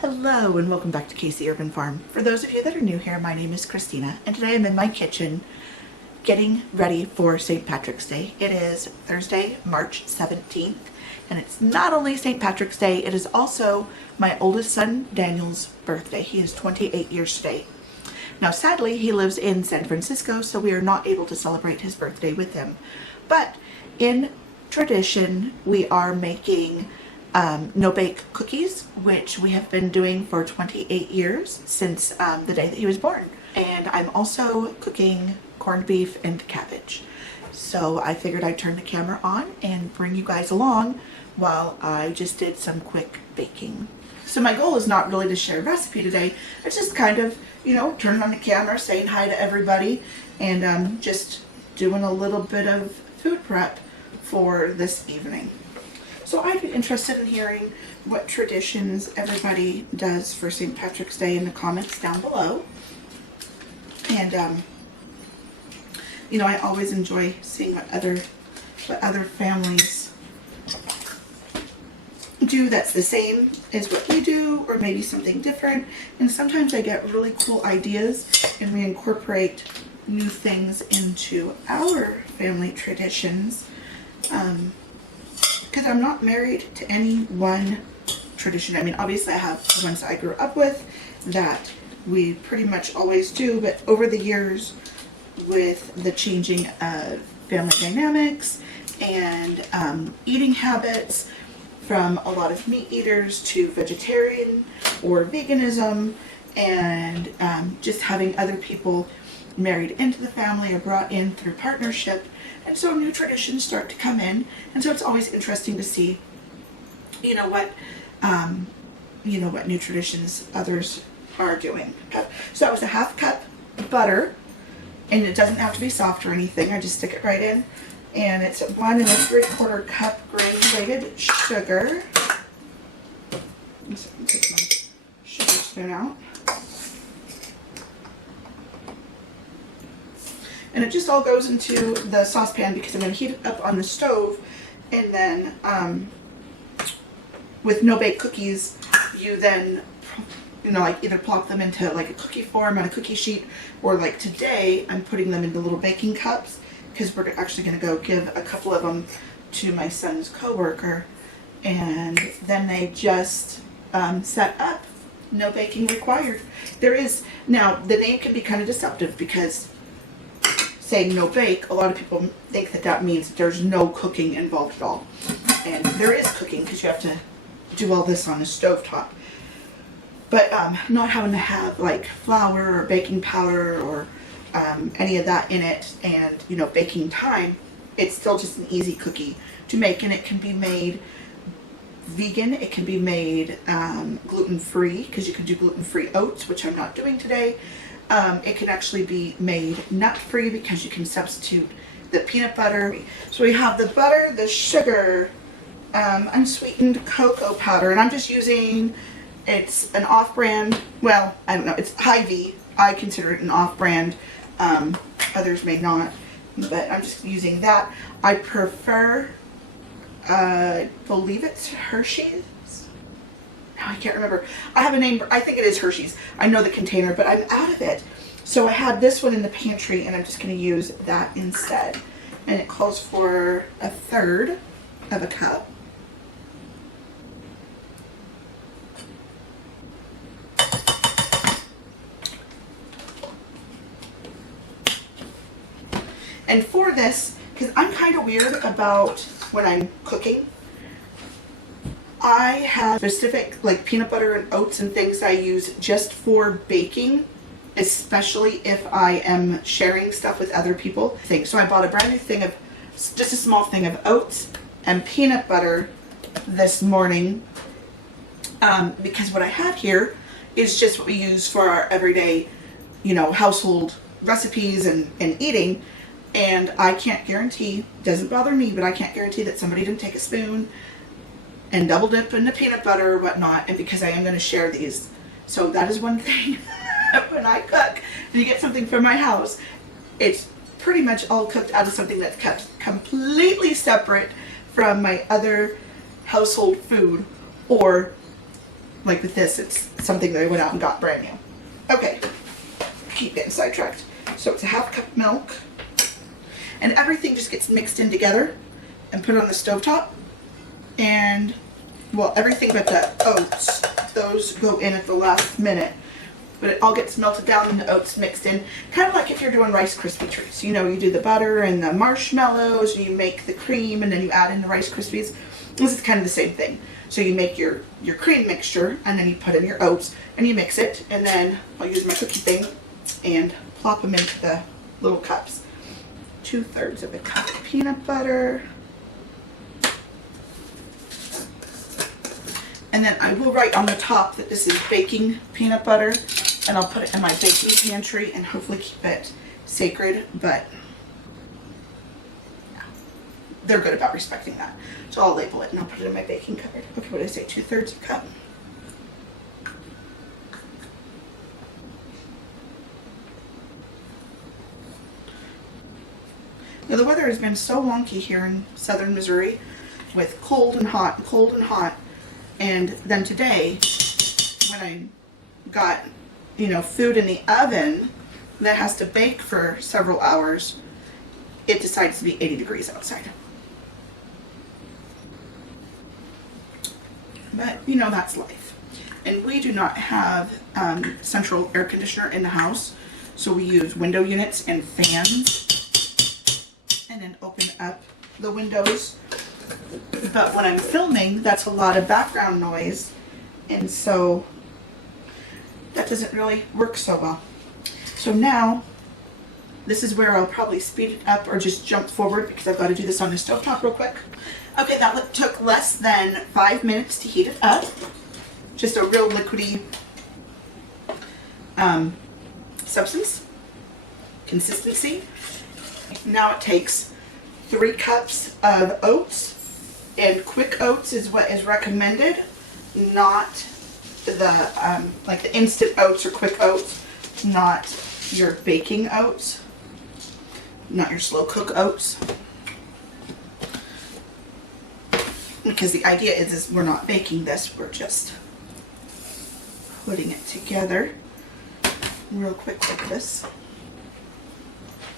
Hello and welcome back to Casey Urban Farm. For those of you that are new here, my name is Christina and today I'm in my kitchen getting ready for St. Patrick's Day. It is Thursday, March 17th, and it's not only St. Patrick's Day, it is also my oldest son Daniel's birthday. He is 28 years today. Now sadly he lives in San Francisco, so we are not able to celebrate his birthday with him. But in tradition we are making no-bake cookies, which we have been doing for 28 years since the day that he was born. And I'm also cooking corned beef and cabbage. So I figured I'd turn the camera on and bring you guys along while I just did some quick baking. So my goal is not really to share a recipe today. It's just kind of, turning on the camera, saying hi to everybody, and just doing a little bit of food prep for this evening. So I'd be interested in hearing what traditions everybody does for St. Patrick's Day in the comments down below. And I always enjoy seeing what other families do that's the same as what we do, or maybe something different. And sometimes I get really cool ideas and we incorporate new things into our family traditions. Because I'm not married to any one tradition. I mean, obviously I have ones I grew up with that we pretty much always do, but over the years with the changing of family dynamics and eating habits, from a lot of meat eaters to vegetarian or veganism, and just having other people married into the family or brought in through partnership. And so new traditions start to come in, and so it's always interesting to see, what new traditions others are doing. So that was a half cup butter, and it doesn't have to be soft or anything. I just stick it right in, and it's 1 3/4 cup granulated sugar. Let's take my sugar spoon out. And it just all goes into the saucepan because I'm going to heat it up on the stove. And then with no-bake cookies, you then, either plop them into like a cookie form on a cookie sheet, or like today, I'm putting them into little baking cups because we're actually going to go give a couple of them to my son's coworker. And then they just set up, no baking required. Now the name can be kind of deceptive because saying no bake, a lot of people think that means there's no cooking involved at all. And there is cooking because you have to do all this on a stovetop. But not having to have like flour or baking powder or any of that in it, and baking time, it's still just an easy cookie to make. And it can be made vegan, it can be made gluten-free, because you can do gluten-free oats, which I'm not doing today. It can actually be made nut-free because you can substitute the peanut butter. So we have the butter, the sugar, unsweetened cocoa powder, and I'm just using, it's an off-brand, well, I don't know, it's Hy-Vee. I consider it an off-brand. Others may not, but I'm just using that. I prefer, I believe it's Hershey's. I can't remember. I have a name. I think it is Hershey's. I know the container, but I'm out of it. So I had this one in the pantry, and I'm just going to use that instead. And it calls for 1/3 of a cup. And for this, because I'm kind of weird about when I'm cooking, I have specific like peanut butter and oats and things I use just for baking, especially if I am sharing stuff with other people. So I bought a brand new thing of, just a small thing of oats and peanut butter this morning, because what I had here is just what we use for our everyday, household recipes and eating. And I can't guarantee, doesn't bother me, but I can't guarantee that somebody didn't take a spoon and double dip in the peanut butter or whatnot, and because I am going to share these. So that is one thing. When I cook and you get something from my house, it's pretty much all cooked out of something that's kept completely separate from my other household food, or like with this, it's something that I went out and got brand new. Okay, keep getting sidetracked. So it's a half cup milk, and everything just gets mixed in together and put on the stovetop. And well, everything but the oats, those go in at the last minute. But it all gets melted down and the oats mixed in. Kind of like if you're doing Rice Krispie treats. You know, you do the butter and the marshmallows, and you make the cream, and then you add in the Rice Krispies. This is kind of the same thing. So you make your cream mixture, and then you put in your oats, and you mix it. And then I'll use my cookie thing and plop them into the little cups. 2/3 of a cup of peanut butter. And then I will write on the top that this is baking peanut butter, and I'll put it in my baking pantry and hopefully keep it sacred, but yeah, they're good about respecting that. So I'll label it and I'll put it in my baking cupboard. Okay, what did I say? 2/3 a cup. Now the weather has been so wonky here in southern Missouri with cold and hot, cold and hot. And then today, when I got, you know, food in the oven that has to bake for several hours, it decides to be 80 degrees outside. But, you know, that's life. And we do not have central air conditioner in the house, so we use window units and fans, and then open up the windows. But when I'm filming, that's a lot of background noise, and so that doesn't really work so well. So now, this is where I'll probably speed it up or just jump forward because I've got to do this on the stovetop real quick. Okay, that took less than 5 minutes to heat it up. Just a real liquidy substance, consistency. Now it takes 3 cups of oats. And quick oats is what is recommended, not the like the instant oats or quick oats, not your baking oats, not your slow cook oats. Because the idea is we're not baking this, we're just putting it together real quick like this.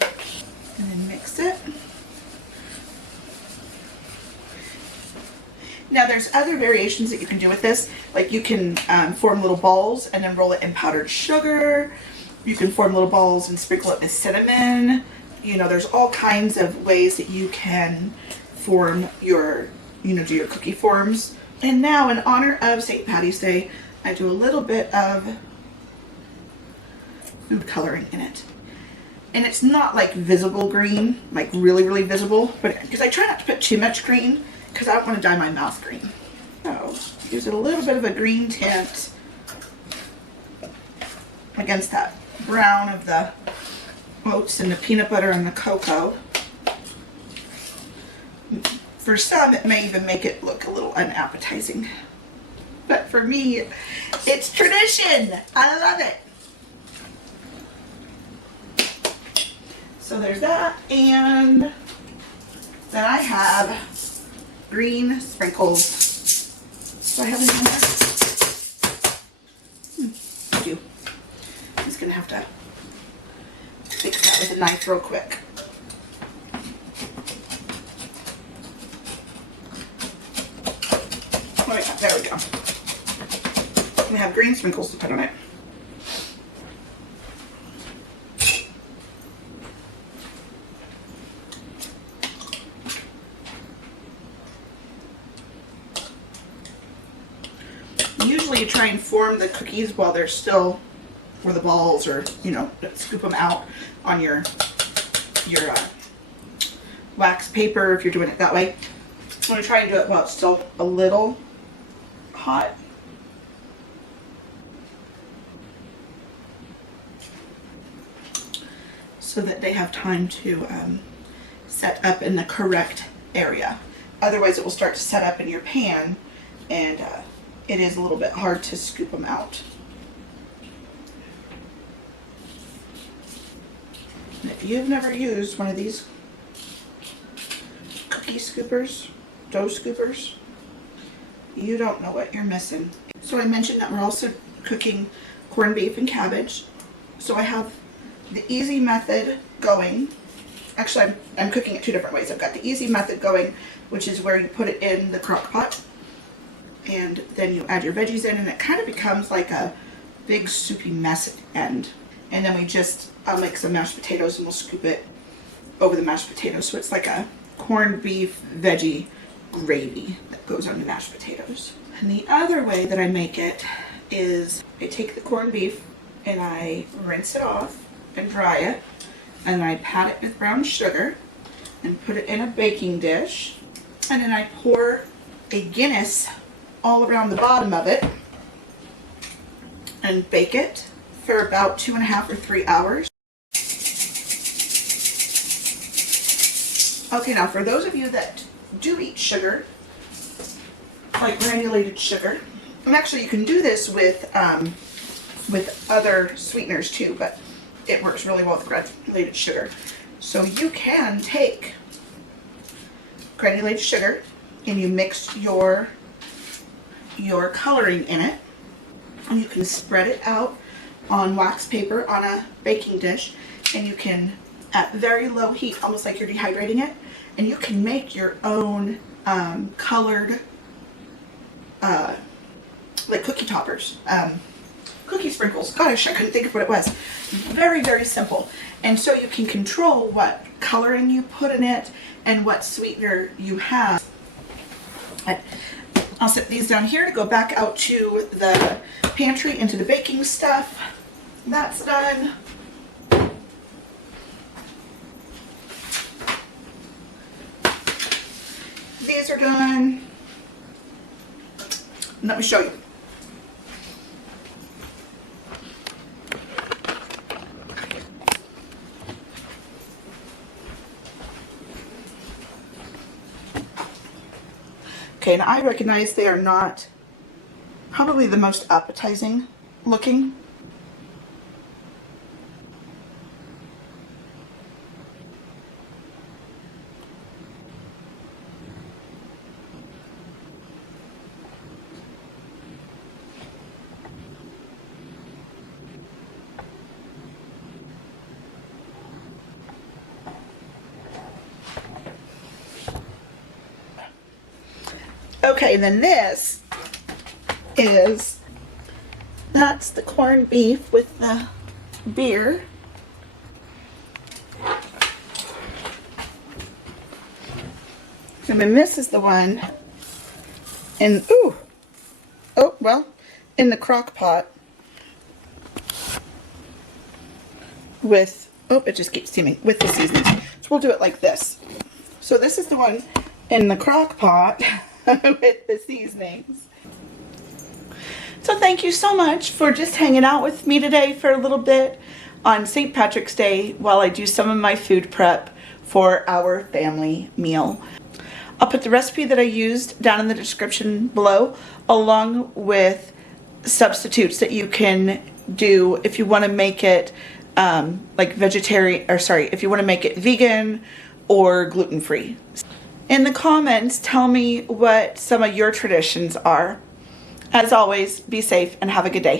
And then mix it. Now there's other variations that you can do with this. Like you can form little balls and then roll it in powdered sugar. You can form little balls and sprinkle it with cinnamon. You know, there's all kinds of ways that you can form your, you know, do your cookie forms. And now in honor of St. Patty's Day, I do a little bit of food coloring in it. And it's not like visible green, like really, really visible, but because I try not to put too much green, because I don't want to dye my mouth green. So use a little bit of a green tint against that brown of the oats and the peanut butter and the cocoa. For some, it may even make it look a little unappetizing. But for me, it's tradition. I love it. So there's that, and then I have green sprinkles. Do I have any on there? I do. I'm just gonna have to fix that with a knife real quick. Oh yeah, there we go. I'm gonna have green sprinkles to put on it. Usually you try and form the cookies while they're still, or the balls, or, you know, scoop them out on your wax paper if you're doing it that way. I'm going to try and do it while it's still a little hot. So that they have time to set up in the correct area. Otherwise it will start to set up in your pan, and it is a little bit hard to scoop them out. And if you've never used one of these cookie scoopers, dough scoopers, you don't know what you're missing. So I mentioned that we're also cooking corned beef and cabbage. So I have the easy method going. Actually, I'm cooking it two different ways. I've got the easy method going, which is where you put it in the crock pot and then you add your veggies in, and it kind of becomes like a big soupy mess at the end. And then I'll make some mashed potatoes and we'll scoop it over the mashed potatoes. So it's like a corned beef veggie gravy that goes on the mashed potatoes. And the other way that I make it is I take the corned beef and I rinse it off and dry it, and I pat it with brown sugar and put it in a baking dish, and then I pour a Guinness all around the bottom of it and bake it for about 2.5 or 3 hours. Okay, now for those of you that do eat sugar, like granulated sugar, and actually you can do this with other sweeteners too, but it works really well with granulated sugar. So you can take granulated sugar and you mix your coloring in it, and you can spread it out on wax paper on a baking dish, and you can, at very low heat, almost like you're dehydrating it, and you can make your own colored like cookie toppers, cookie sprinkles. Gosh, I couldn't think of what it was. Very, very simple. And so you can control what coloring you put in it and what sweetener you have. I'll set these down here to go back out to the pantry into the baking stuff. That's done. These are done. Let me show you. Okay, and I recognize they are not probably the most appetizing looking. Okay, and then that's the corned beef with the beer. And then this is the one in, in the crock pot with, it just keeps steaming, with the seasonings. So we'll do it like this. So this is the one in the crock pot with the seasonings. So thank you so much for just hanging out with me today for a little bit on St. Patrick's Day while I do some of my food prep for our family meal. I'll put the recipe that I used down in the description below, along with substitutes that you can do if you want to make it if you want to make it vegan or gluten-free. In the comments, tell me what some of your traditions are. As always, be safe and have a good day.